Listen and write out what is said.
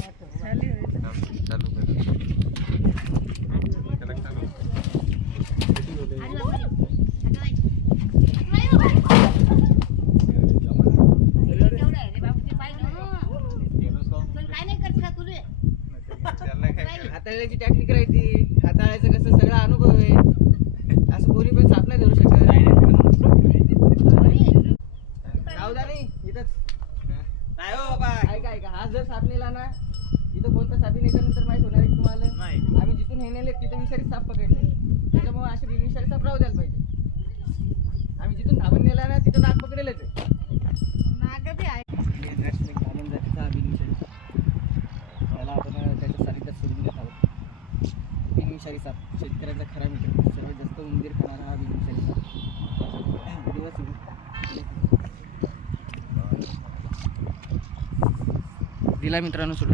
चालू हाताळण्याची टेक्निक राहते, हाताळायचं कसं सगळा अनुभव आहे. असं कोणी पण साप नाही धरू शकत. राहू द्या नाही इथंच नाही हो बाबा. ऐका ऐका, हा जर साप नेला ना इथं कोणता सापी नेल्यानंतर माहित होणार आहे तुम्हाला. नाही. आम्ही जिथून हे नेले तिथं विषारी साप पकडले, त्याच्यामुळे असे विषारी साप राहू द्यायला पाहिजे. आम्ही जिथून धावण नेला ना तिथं नाग पकडेल ते धावण जातीचा हा बिनविषारी साप. त्याला आपण त्याच्या सारीच्यात सोडून देत आहोत. बिनविषारी साप शेतकऱ्याचा खरा मित्र, सर्वात जास्त उंदीर खाणारा हा बिनविषारी साप. दिवस दिला मित्रांनो सोडून.